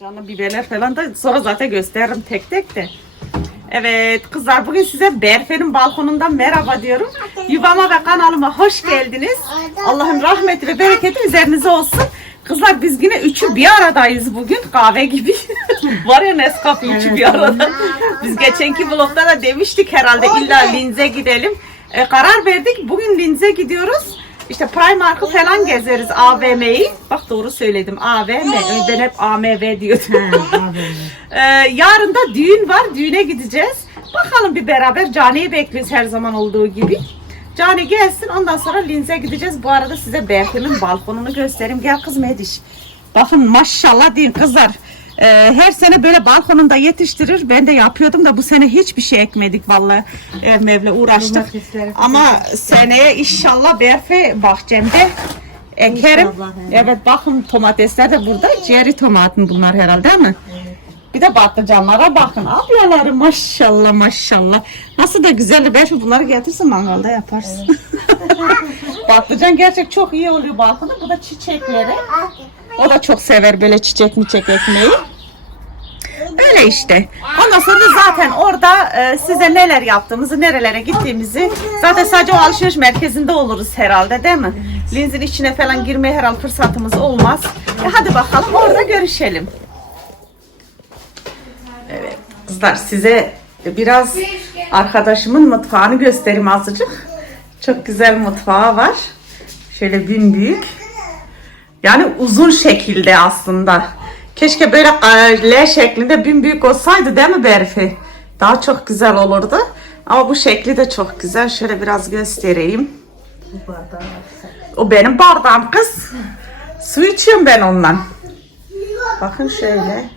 Canlı biberler falan da sonra zaten gösteririm tek tek de. Evet kızlar bugün size Berfer'in balkonundan merhaba diyorum. Yuvama ve kanalıma hoş geldiniz. Allah'ın rahmeti ve bereketi üzerinize olsun. Kızlar biz yine üçü bir aradayız bugün kahve gibi. Var ya Nescafe üçü bir arada. Biz geçenki vlogda da demiştik herhalde illa Linz'e gidelim. E, karar verdik bugün Linz'e gidiyoruz. İşte Primark'ı falan gezeriz AVM'yi. Bak doğru söyledim AVM. Ben hep AMV diyordum. Ee, yarın da düğün var. Düğüne gideceğiz. Bakalım bir beraber Cani'yi bekliyoruz her zaman olduğu gibi. Cani gelsin ondan sonra Linz'e gideceğiz. Bu arada size Berfin'in balkonunu göstereyim. Gel kız Mediş. Bakın maşallah deyin kızlar. Ee, her sene böyle balkonunda yetiştirir. Ben de yapıyordum da bu sene hiçbir şey ekmedik vallahi. Ee, Mevle uğraştık. Ama seneye inşallah Berfe bahçemde ekerim. İnşallah, evet. Evet bakın domatesler de burada. Cherry tomatın bunlar herhalde değil mi? Bir de patlıcanlara bakın. Ablaları maşallah maşallah. Nasıl da güzel. Belki bunları getirsin mangalda yaparsın. Patlıcan gerçek çok iyi oluyor balkonda. Bu da çiçekleri. O da çok sever böyle çiçek miçek ekmeği. Öyle işte. Ondan sonra zaten orada e, size neler yaptığımızı, nerelere gittiğimizi zaten sadece o alışveriş merkezinde oluruz herhalde değil mi? Linzin içine falan girmeye herhalde fırsatımız olmaz. E, hadi bakalım orada görüşelim. Evet kızlar size biraz arkadaşımın mutfağını göstereyim azıcık. Çok güzel mutfağı var. Şöyle bin büyük. Yani uzun şekilde aslında. Keşke böyle L şeklinde bin büyük olsaydı değil mi Berfi? Daha çok güzel olurdu. Ama bu şekli de çok güzel. Şöyle biraz göstereyim. O benim bardağım kız. Su içiyorum ben ondan. Bakın şöyle.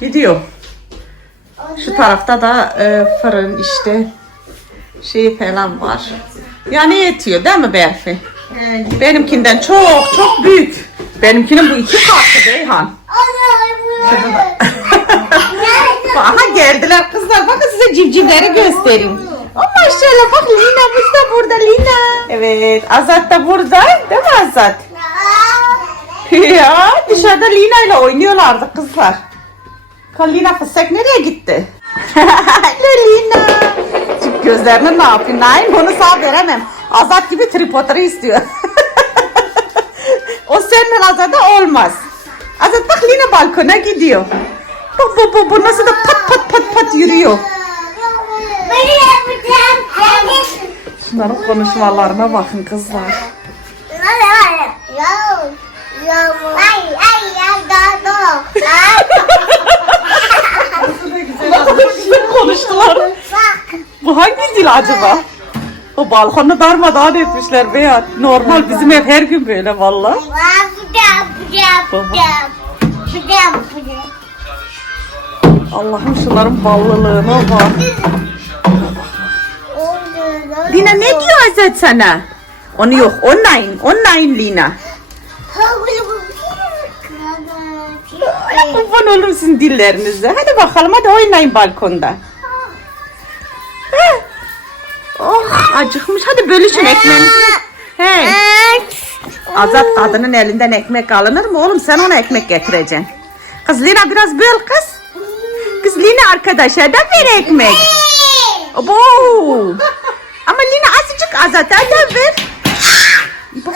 Gidiyor. Şu tarafta da e, fırın işte şey falan var. Yani yetiyor değil mi Berfi? Benimkinden çok çok büyük. Benimkinin bu iki katı Beyhan. Aha geldiler kızlar. Bakın size civcivleri göstereyim. Oh maşallah bak Lina'mız da burada Lina. Evet Azat da burada. Değil mi Azat? ya dışarıda Lina ile oynuyorlardı kızlar. Kalina fıstık nereye gitti? Lina. Çık gözlerini ne yapayım? Nein bunu sağ veremem. Azat gibi tripodları istiyor. o seninle Azat'a olmaz. Azat bak Lina balkona gidiyor. Bu bu bu bu nasıl da pat pat pat pat yürüyor. Şunların konuşmalarına bakın kızlar. Şimdi konuştular. Bu hangi dil acaba? O balkonu darmadağın etmişler Beyat. Normal bizim ev her gün böyle valla. Allah'ım şunların ballılığına bak. Lina ne diyor Azat sana? Onu yok. Online. Online Lina. Kurban olurum sizin dillerinize. Hadi bakalım hadi oynayın balkonda. Acıkmış. Hadi bölüşün ekmeğinizi. Hey. Azat kadının elinden ekmek alınır mı? Oğlum sen ona ekmek getireceksin. Kız Lina biraz böl kız. Kız Lina arkadaşa da ver ekmek. Abo. Ama Lina azıcık Azat'a da ver. İbo.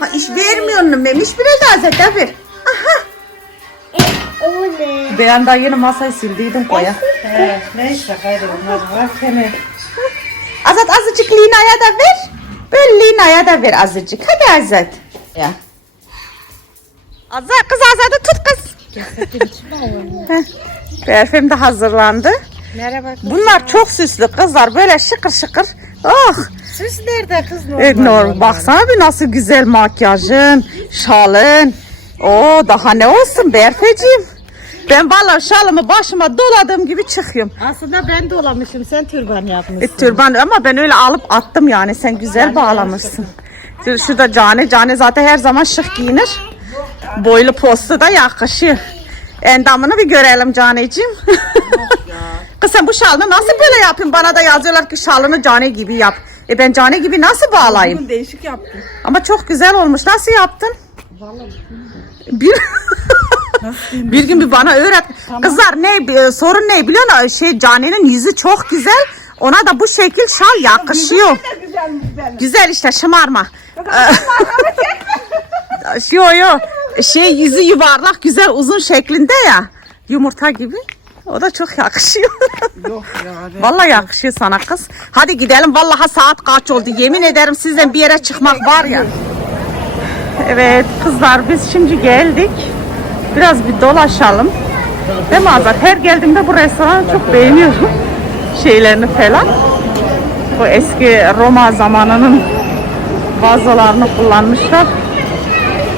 Ha iş vermiyor mu? Memiş biraz Azat'a ver. Aha. Ben daha yeni masayı sildiydim koya. Evet, neyse gayrı bunlar var. Azat azıcık Lina'ya da ver. Böyle Lina'ya da ver azıcık. Hadi Azat. Ya. Azat kız Azat'ı tut kız. Heh. Berfem de hazırlandı. Merhaba kız. Bunlar çok süslü kızlar. Böyle şıkır şıkır. Oh. Süs nerede kız normal? Normal. normal. Baksana bir nasıl güzel makyajın, şalın. Oo daha ne olsun Berfeciğim. Ben valla şalımı başıma doladığım gibi çıkıyorum. Aslında ben de olamışım. Sen türban E, yapmışsın. türban ama ben öyle alıp attım yani sen güzel bağlamışsın. Şu- Şurada Cane, Cane zaten her zaman şık giyinir. Boylu postu da yakışıyor. Endamını bir görelim Caneciğim. Kız sen bu şalını nasıl böyle yapayım? Bana da yazıyorlar ki şalını Cane gibi yap. E ben Cane gibi nasıl bağlayayım? Bugün değişik yaptım. Ama çok güzel olmuş. Nasıl yaptın? Vallahi Bir Bir gün bir bana öğret. Kızlar ne e, sorun ne biliyor musun? Şey Cani'nin yüzü çok güzel. Ona da bu şekil şal yakışıyor. Güzel işte şımarma. Yo yo şey yüzü yuvarlak güzel uzun şeklinde ya. Yumurta gibi. O da çok yakışıyor. Yok ya. Vallahi yakışıyor sana kız. Hadi gidelim. Vallahi saat kaç oldu. Yemin ederim sizden bir yere çıkmak var ya. Evet kızlar biz şimdi geldik. Biraz bir dolaşalım. Değil mi Azat? Her geldiğimde bu restoranı çok beğeniyorum. Şeylerini falan. Bu eski Roma zamanının vazolarını kullanmışlar.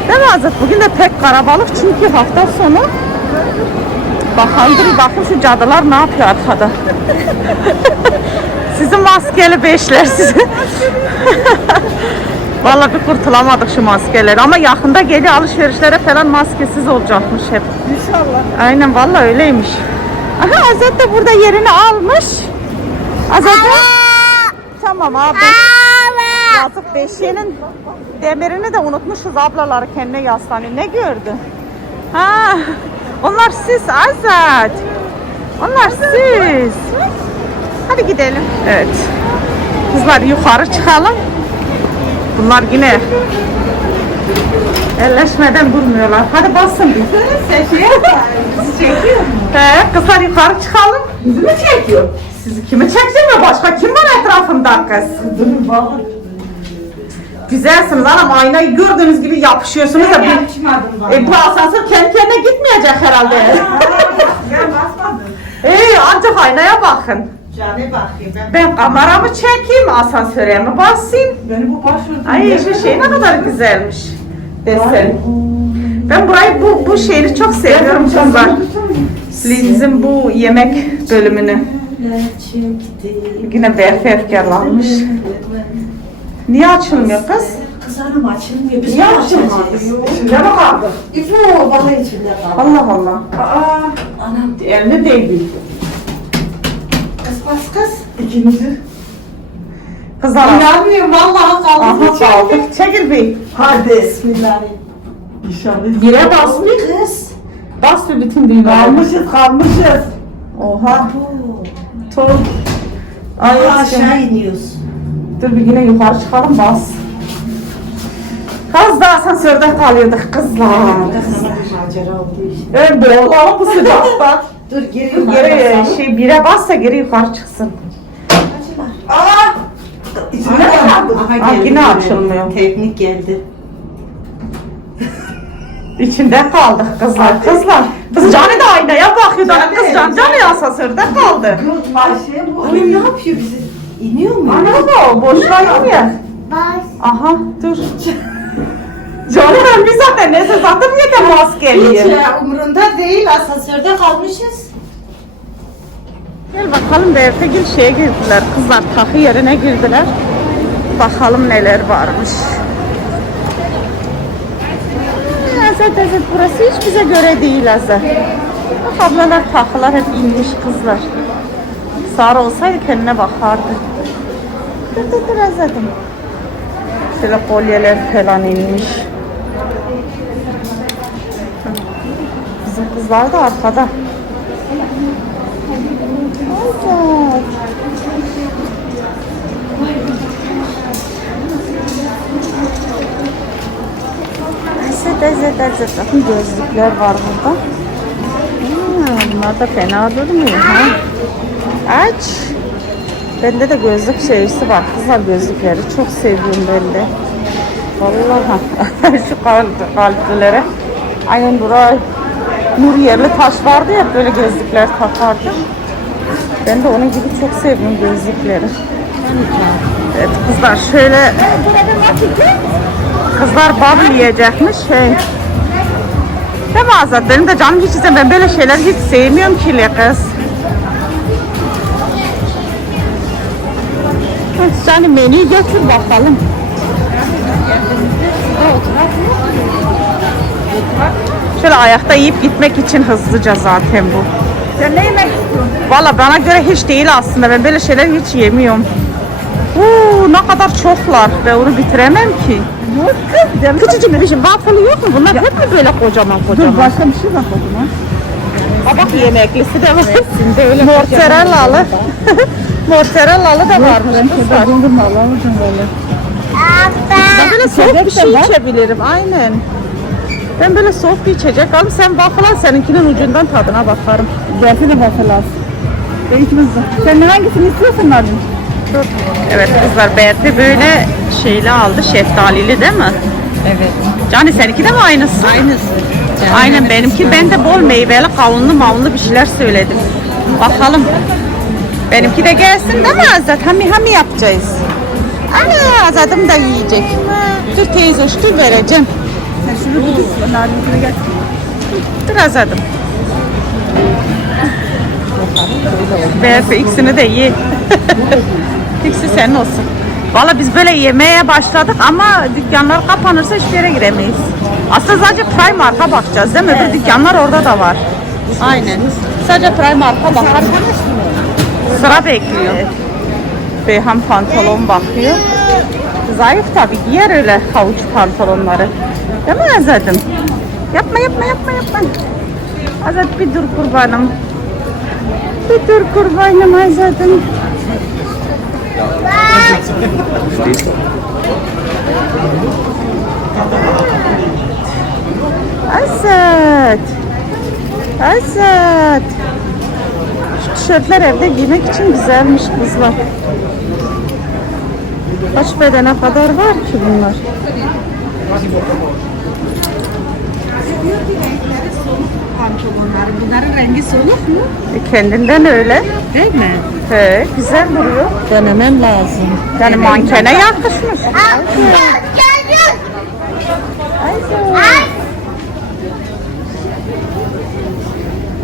Değil mi Azat? Bugün de pek karabalık çünkü hafta sonu. Bakalım dur bakın şu cadılar ne yapıyor arkada. Sizin maskeli beşler sizi. Vallahi bir kurtulamadık şu maskeleri ama yakında geliyor alışverişlere falan maskesiz olacakmış hep. İnşallah. Aynen vallahi öyleymiş. Aha Azat da burada yerini almış. Azat da- Tamam abi. Yazık beşiğinin demirini de unutmuşuz ablaları kendine yaslanıyor. Ne gördü? Ha, onlar siz Azat. Onlar siz. Hadi gidelim. Evet. Kızlar yukarı çıkalım. Bunlar yine elleşmeden durmuyorlar. Hadi basın bir. He, kızlar yukarı çıkalım. Bizi mi çekiyor? Sizi kimi çekeceğim mi? Başka kim var etrafımda kız? Güzelsiniz anam aynayı gördüğünüz gibi yapışıyorsunuz da bir... E, bu asansör kendi kendine gitmeyecek herhalde. Ben basmadım. Ee, ancak aynaya bakın. Cane bakayım ben. Ben kameramı çekeyim, asansöre mi basayım? Beni bu başvurdu. Ay şu şey ne kadar güzelmiş. Desen. Ben burayı bu, bu şehri çok seviyorum kızlar. Liz'in bu yemek bölümünü. Yine berfe efkarlanmış. Niye açılmıyor kız? Kızarım açılmıyor. Biz Niye yapacağız? İçinde mi kaldı? İfo bana içinde kaldı. Allah Allah. Aa, Anam Elinde değil. Bas kız. ikimizi. Kızlar. İnanmıyorum vallahi kaldı. Aha kaldı. Çekil bir. Hadi bismillah. İnşallah. Bire bas bir. Kız. Bas bir bütün düğmeleri. Kalmışız kalmışız. Oha. Çok. Ay Aşağı iniyoruz. Dur bir yine yukarı çıkalım bas. Kız da asansörde kalıyorduk kızlar. Bir macera oldu işte. Evet bu sıcakta. Dur geri Dur geri şey bire bas da geri yukarı çıksın. Aa! İçinde kaldı. Aa, yine açılmıyor. Teknik geldi. İçinde kaldık kızlar kızlar. Kız Canı da aynaya bakıyordu. Canı, Kız Can Canı asansörde kaldı. Yok Ayşe bu. Annem ne yapıyor bizi? İniyor mu? Ana bu boşluğa iniyor. Aha dur. Canım biz zaten neyse zaten niye de Hiç maskeliyiz. ya, umurunda değil. Asansörde kalmışız. Gel bakalım Bertegil şeye girdiler. Kızlar takı yerine girdiler. Bakalım neler varmış. Azat Azat burası hiç bize göre değil Azat. Bak ablalar takılar hep inmiş kızlar. Sarı olsaydı kendine bakardı. Dur dur dur Azat'ım. Şöyle kolyeler falan inmiş. Bizim kızlar da arkada. Azat, azat, azat. Bakın gözlükler var burada. Hmm, bunlar da fena durmuyor ha. Aç. Bende de gözlük şeysi var. Kızlar gözlükleri çok seviyorum ben. Vallahi şu kalp, kalplilere. Aynen buraya Nur yerli taş vardı ya böyle gözlükler takardı. Ben de onun gibi çok seviyorum gözlükleri. Evet kızlar şöyle kızlar bab yiyecekmiş şey. Değil mi Azat? Benim de canım hiç istemiyor. Ben böyle şeyler hiç sevmiyorum ki kız. Sen menüyü götür bakalım. Şöyle ayakta yiyip gitmek için hızlıca zaten bu. Sen ne yemek istiyorsun? Valla bana göre hiç değil aslında. Ben böyle şeyler hiç yemiyorum. Uuu ne kadar çoklar. Ben onu bitiremem ki. Yok kız. Küçücük bir şey. Waffle yok mu? Bunlar hep mi böyle kocaman Dur kocaman? başka bir şey bak o zaman. Ha bak yemeklisi de var. Mortarallalı. Mortarallalı da varmış Ben şurada buldum alamıyorum böyle. Ben böyle soğuk bir şey içebilirim. Aynen. Ben böyle soğuk bir içecek alayım. Sen waffle al, seninkinin ucundan tadına bakarım. Belki de. Ben ikimiz de. Sen hangisini istiyorsun Narin? Evet kızlar Berfe böyle şeyli aldı. Şeftalili değil mi? Evet. Cani seninki de mi aynısı? Aynısı. Aynen benimki. Ben de bol meyveli, kavunlu mavunlu bir şeyler söyledim. Bakalım. Benimki de gelsin değil mi Azat? Hami hami yapacağız. Ana Azat'ım da yiyecek. Dur teyze dur vereceğim. Şunu bul. Narin'kine gel. Dur Azat'ım. Berfe ikisini de ye. İkisi senin olsun. Valla biz böyle yemeğe başladık ama dükkanlar kapanırsa hiçbir yere giremeyiz. Aslında sadece Primark'a bakacağız değil mi? Öbür dükkanlar orada da var. Aynen. Sadece Primark'a bakarız. Sıra bekliyor. Beyhan pantolon bakıyor. Zayıf tabii giyer öyle havuç pantolonları. Değil mi Azad'ım? Yapma yapma yapma yapma. Azat bir dur kurbanım. Bir dur kurbanım Azad'ım. Azat. Azat. Şu tişörtler evde giymek için güzelmiş kızlar. Kaç bedene kadar var ki bunlar? Bunların rengi soluk mu? E, kendinden öyle. Değil mi? He, güzel duruyor. Denemem lazım. Yani mankene yakışmış.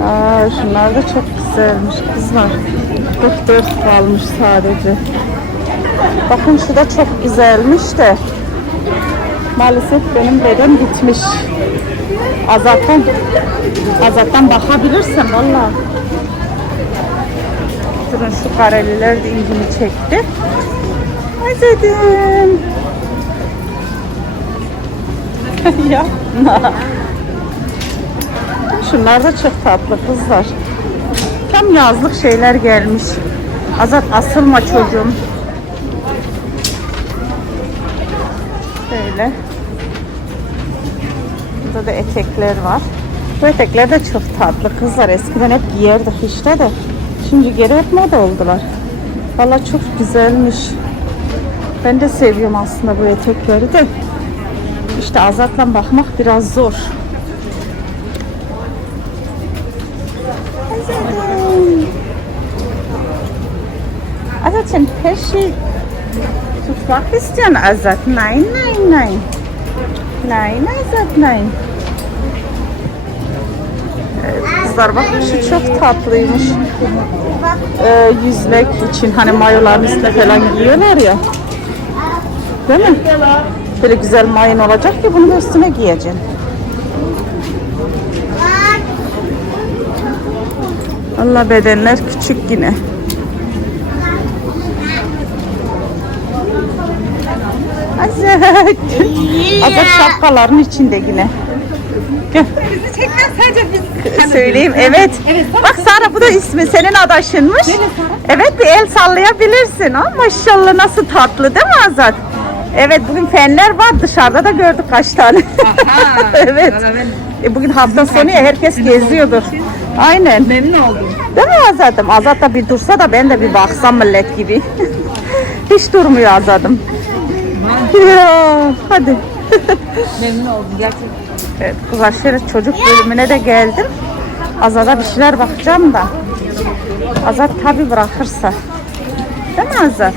Aa, şunlar da çok güzelmiş kızlar. 44 kalmış sadece. Bakın şu da çok güzelmiş de. Maalesef benim beden bitmiş. Azattan Azattan bakabilirsin valla. Durun şu kareliler de ilgimi çekti. Azatım. Yapma. Şunlar da çok tatlı kızlar. Tam yazlık şeyler gelmiş. Azat asılma çocuğum. Böyle. Burada da etekler var. Bu etekler de çok tatlı kızlar. Eskiden hep giyerdik işte de. Şimdi geri hep moda oldular. Valla çok güzelmiş. Ben de seviyorum aslında bu etekleri de. İşte Azat'la bakmak biraz zor. Azat'ım. Azat sen her şey istiyorsun Azat. Nein, nein, nein. Nein, Azat, nein. Evet, Kızlar bakın şu çok tatlıymış. Ee, yüzmek için hani mayoların üstüne falan giyiyorlar ya. Değil mi? Böyle güzel mayın olacak ki bunu üstüne giyeceksin. Valla bedenler küçük yine. Azat. Azat şapkaların içinde yine. Gel. Söyleyeyim evet. Bak Sara bu da ismi senin adaşınmış. Evet bir el sallayabilirsin. Aa, maşallah nasıl tatlı değil mi Azat? Evet bugün fenler var dışarıda da gördük kaç tane. evet. E, bugün hafta sonu ya herkes geziyordur. Aynen. Memnun oldum. Değil mi Azat'ım? Azat da bir dursa da ben de bir baksam millet gibi. Hiç durmuyor Azat'ım. Ya hadi. Memnun oldum gerçekten. Evet, kızlar şöyle çocuk bölümüne de geldim. Azat'a bir şeyler bakacağım da. Azat tabi bırakırsa. Değil mi Azat?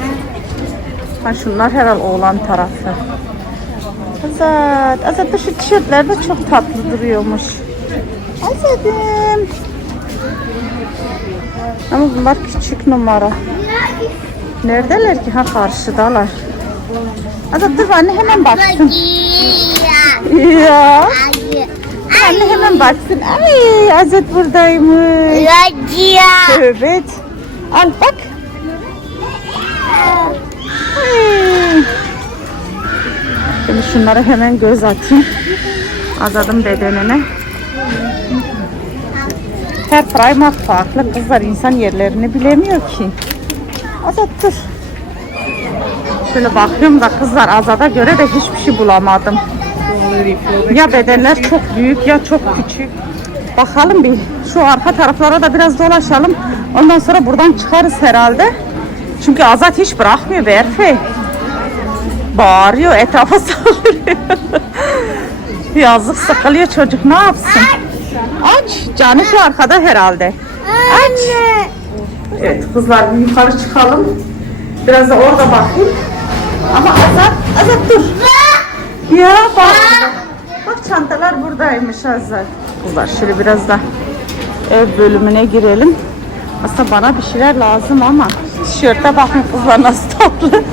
Ha şunlar herhal oğlan tarafı. Azat, Azat da şu tişörtler de çok tatlı duruyormuş. Azat'ım. Ama bunlar küçük numara. Neredeler ki? Ha karşıdalar. Azat dur anne hemen baksın. Ya. Anne hemen baksın. Ay Azat buradaymış. Evet. Al bak. Şimdi şunlara hemen göz atayım. Azadım bedenine. Her Primark farklı kızlar insan yerlerini bilemiyor ki. Azat dur. Şöyle bakıyorum da kızlar Azad'a göre de hiçbir şey bulamadım. Ya bedenler çok büyük ya çok küçük. Bakalım bir şu arka taraflara da biraz dolaşalım. Ondan sonra buradan çıkarız herhalde. Çünkü Azat hiç bırakmıyor Berfe. Bağırıyor etrafa saldırıyor. Yazık sıkılıyor çocuk ne yapsın? Aç. Canı şu arkada herhalde. Aç. Evet kızlar yukarı çıkalım. Biraz da orada bakayım. Ama Azat, Azat dur. Ya bak. Bak çantalar buradaymış Azat. Kızlar şöyle biraz da ev bölümüne girelim. Aslında bana bir şeyler lazım ama tişörte bakın kızlar nasıl tatlı.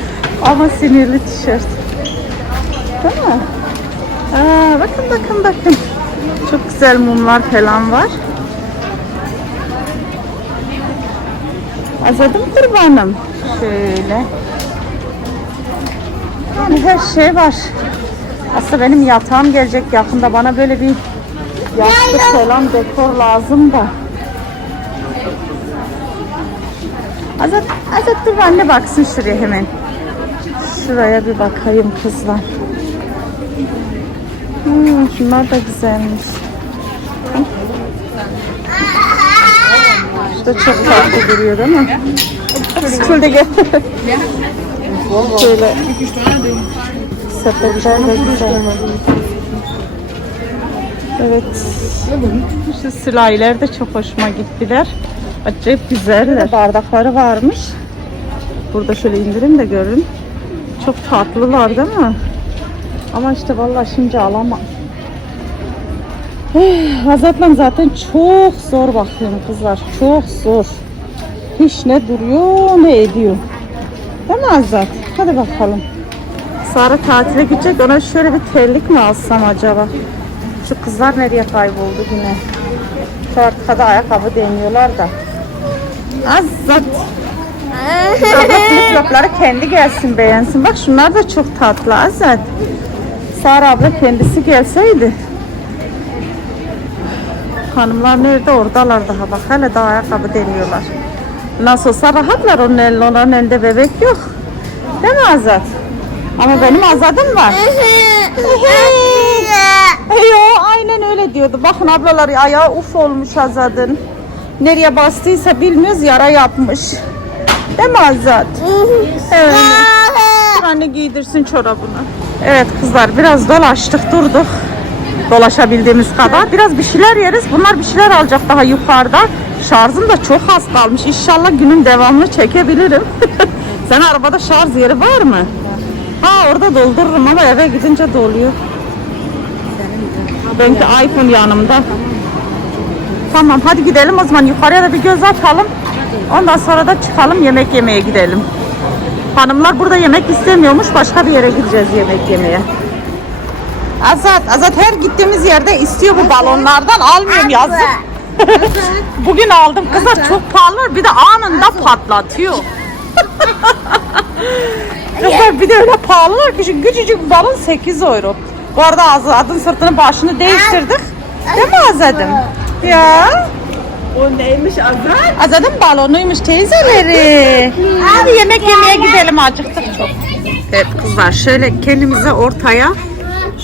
Ama sinirli tişört. Değil mi? Aa, bakın bakın bakın. Çok güzel mumlar falan var. Azadım kurbanım. Şöyle. Yani her şey var. Aslında benim yatağım gelecek yakında. Bana böyle bir yastık falan dekor lazım da. Azat, Azat dur anne baksın şuraya hemen. Şuraya bir bakayım kızlar. Hmm, şunlar da güzelmiş. Şu da çok tatlı duruyor değil mi? Şöyle gel. Şöyle sepetler de güzel. Evet. Şu sülahiler de çok hoşuma gittiler. Acayip güzeller. Bardakları varmış. Burada şöyle indirin de görün. Çok tatlılar değil mi? Ama işte vallahi şimdi alamam. Eh, Azat'la zaten çok zor bakıyorum kızlar. Çok zor. Hiç ne duruyor ne ediyor. Değil mi Azat? Hadi bakalım. Sara tatile gidecek. Ona şöyle bir terlik mi alsam acaba? Şu kızlar nereye kayboldu yine? Şu arkada ayakkabı deniyorlar da. Azat. Abla flip-flopları kendi gelsin beğensin. Bak şunlar da çok tatlı Azat. Sara abla kendisi gelseydi. Hanımlar nerede? Oradalar daha bak. Hele daha ayakkabı deniyorlar. Nasıl olsa rahatlar onun elinde. Onların elinde bebek yok. Değil mi Azat? Ama benim Azat'ım var. Yo, aynen öyle diyordu. Bakın ablalar ayağı uf olmuş Azat'ın. Nereye bastıysa bilmiyoruz yara yapmış. Değil mi Azat? Evet. Anne giydirsin çorabını. Evet kızlar biraz dolaştık durduk. Dolaşabildiğimiz kadar. Biraz bir şeyler yeriz. Bunlar bir şeyler alacak daha yukarıda. Şarjım da çok az kalmış. İnşallah günün devamını çekebilirim. Sen arabada şarj yeri var mı? Ha orada doldururum ama eve gidince doluyor. Benimki iPhone yanımda. Tamam hadi gidelim o zaman yukarıya da bir göz atalım. Ondan sonra da çıkalım yemek yemeye gidelim. Hanımlar burada yemek istemiyormuş. Başka bir yere gideceğiz yemek yemeye. Azat, Azat her gittiğimiz yerde istiyor bu balonlardan. Almıyorum yazık. Bugün aldım kızlar çok pahalı bir de anında patlatıyor. kızlar bir de öyle pahalılar ki şu küçücük balon 8 euro. Bu arada Azat'ın sırtını başını değiştirdik. Değil mi Azat'ım? Ya. O neymiş Azat? Azad'ın balonuymuş teyzeleri. Hadi yemek yemeye gidelim acıktık çok. Evet kızlar şöyle kendimize ortaya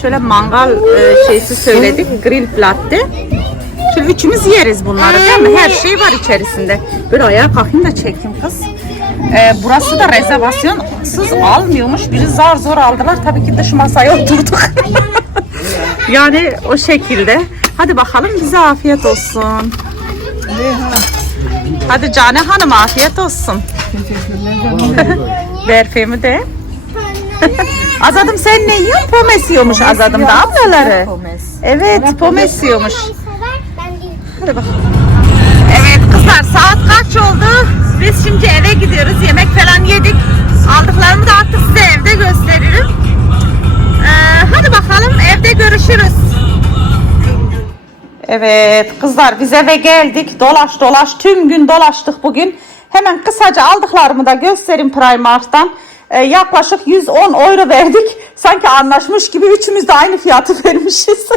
şöyle mangal e, şeysi söyledik. Grill platte. Şöyle üçümüz yeriz bunları değil mi? Her şey var içerisinde. Böyle ayağa kalkayım da çekeyim kız. E, burası da rezervasyonsuz almıyormuş. Biri zar zor aldılar. Tabii ki dış masaya oturduk. yani o şekilde. Hadi bakalım bize afiyet olsun. Hadi Cane Hanım afiyet olsun. Berfemi de. Azadım sen ne yiyorsun? Pomes yiyormuş Azadım da ablaları. Evet pomes yiyormuş. Hadi bakalım. Evet kızlar saat kaç oldu? Biz şimdi eve gidiyoruz. Yemek falan yedik. Aldıklarımı da artık size evde gösteririm. Ee, hadi bakalım evde görüşürüz. Evet kızlar biz eve geldik. Dolaş dolaş tüm gün dolaştık bugün. Hemen kısaca aldıklarımı da göstereyim Primark'tan. e, yaklaşık 110 euro verdik. Sanki anlaşmış gibi üçümüz de aynı fiyatı vermişiz.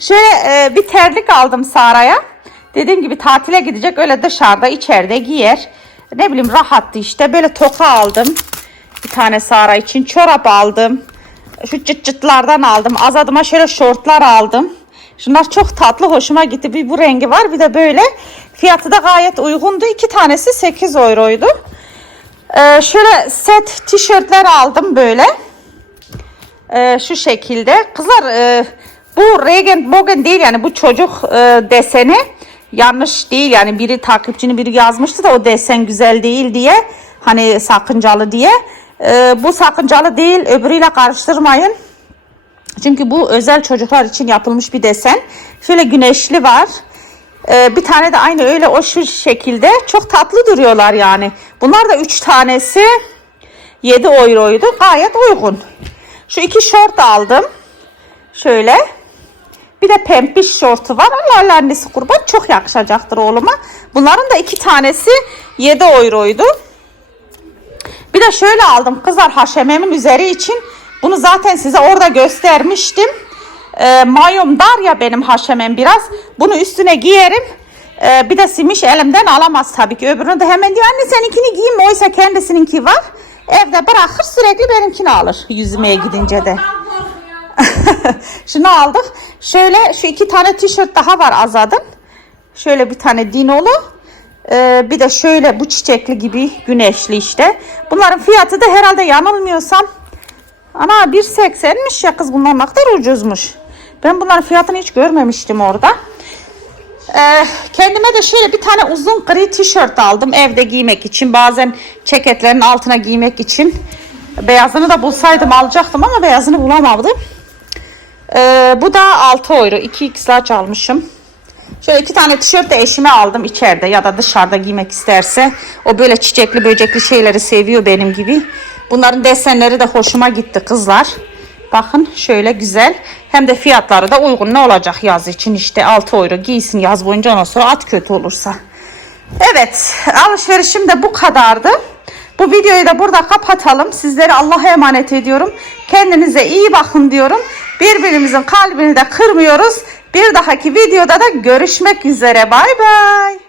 Şöyle e, bir terlik aldım Sara'ya. Dediğim gibi tatile gidecek öyle dışarıda içeride giyer. Ne bileyim rahattı işte. Böyle toka aldım. Bir tane Sara için çorap aldım. Şu çıt çıtlardan aldım. Azadıma şöyle şortlar aldım. Şunlar çok tatlı hoşuma gitti. Bir bu rengi var bir de böyle. Fiyatı da gayet uygundu. İki tanesi 8 euroydu. Ee, şöyle set tişörtler aldım böyle. Ee, şu şekilde. Kızlar e, bu Regen Bogen değil yani bu çocuk e, deseni yanlış değil yani biri takipçinin biri yazmıştı da o desen güzel değil diye hani sakıncalı diye. Ee, bu sakıncalı değil öbürüyle karıştırmayın. Çünkü bu özel çocuklar için yapılmış bir desen. Şöyle güneşli var. Ee, bir tane de aynı öyle o şu şekilde. Çok tatlı duruyorlar yani. Bunlar da 3 tanesi 7 euroydu. Gayet uygun. Şu iki şort aldım. Şöyle. Bir de pembiş şortu var. Allah annesi kurban. Çok yakışacaktır oğluma. Bunların da iki tanesi 7 euroydu. Bir de şöyle aldım kızlar haşememin üzeri için. Bunu zaten size orada göstermiştim. E, mayom dar ya benim haşemem biraz. Bunu üstüne giyerim. E, bir de simiş elimden alamaz tabii ki. Öbürünü de hemen diyor anne seninkini giyeyim. Oysa kendisininki var. Evde bırakır sürekli benimkini alır yüzmeye gidince de. Şunu aldık. Şöyle şu iki tane tişört daha var Azad'ın. Şöyle bir tane dinolu. Ee, bir de şöyle bu çiçekli gibi güneşli işte. Bunların fiyatı da herhalde yanılmıyorsam ana 1.80'miş ya kız bunlar ne kadar ucuzmuş. Ben bunların fiyatını hiç görmemiştim orada. Ee, kendime de şöyle bir tane uzun gri tişört aldım evde giymek için. Bazen ceketlerin altına giymek için. Beyazını da bulsaydım alacaktım ama beyazını bulamadım. Ee, bu da 6 euro. 2x large almışım. Şöyle iki tane tişört de eşime aldım içeride ya da dışarıda giymek isterse. O böyle çiçekli böcekli şeyleri seviyor benim gibi. Bunların desenleri de hoşuma gitti kızlar. Bakın şöyle güzel. Hem de fiyatları da uygun. Ne olacak yaz için işte 6 euro giysin yaz boyunca ondan sonra at kötü olursa. Evet alışverişim de bu kadardı. Bu videoyu da burada kapatalım. Sizleri Allah'a emanet ediyorum. Kendinize iyi bakın diyorum. Birbirimizin kalbini de kırmıyoruz. Bir dahaki videoda da görüşmek üzere. Bay bay.